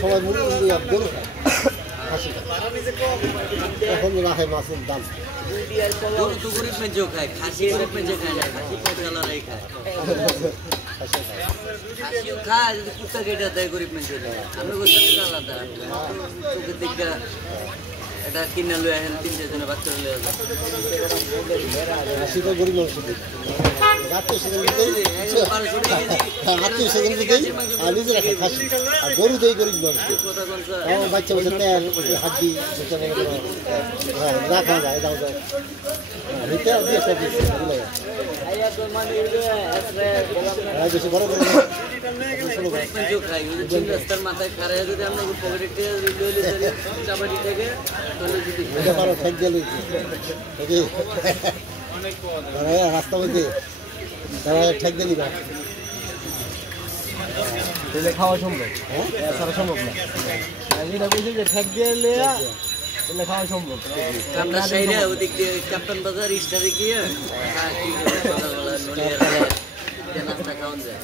সবাই মুরগি গরু খাসি এখন রাখে মাছের দাম গরু তো গরিব মেজেও খায়, খাসি গরিব মেজে খায় না, খাসি পয়সালারাই খায়। খাসিও খায়, যদি কুত্তা কেটে দেয় গরিব মেজে দেয়। আমি গোস্তাটা আলাদা, চোখের দিকটা এটা কিনে লয়ে আসেন 3-4 জনের বাচ্চা লয়ে আসে। খাসি তো গরিব মানুষ আর গরু দেয় গরিব মানুষ বাচ্চা বাচ্চা তেল হাড্ডি না খাওয়া যায় দাও দাও বেশি বড় বড় রাস্তার মাথায় খারাপ যদি আমরা পকেটে চাপাটি থেকে রাস্তা মধ্যে তারা ঠেক দিয়ে নিবা তাহলে খাওয়া সম্ভব হ্যাঁ এছাড়া সম্ভব না যেটা বলছি যে ঠেক দিয়ে তাহলে খাওয়া সম্ভব আমরা সাইরে ওদিক দিয়ে ক্যাপ্টেন বাজার স্টারে গিয়ে নাস্তা খাওয়ান যায়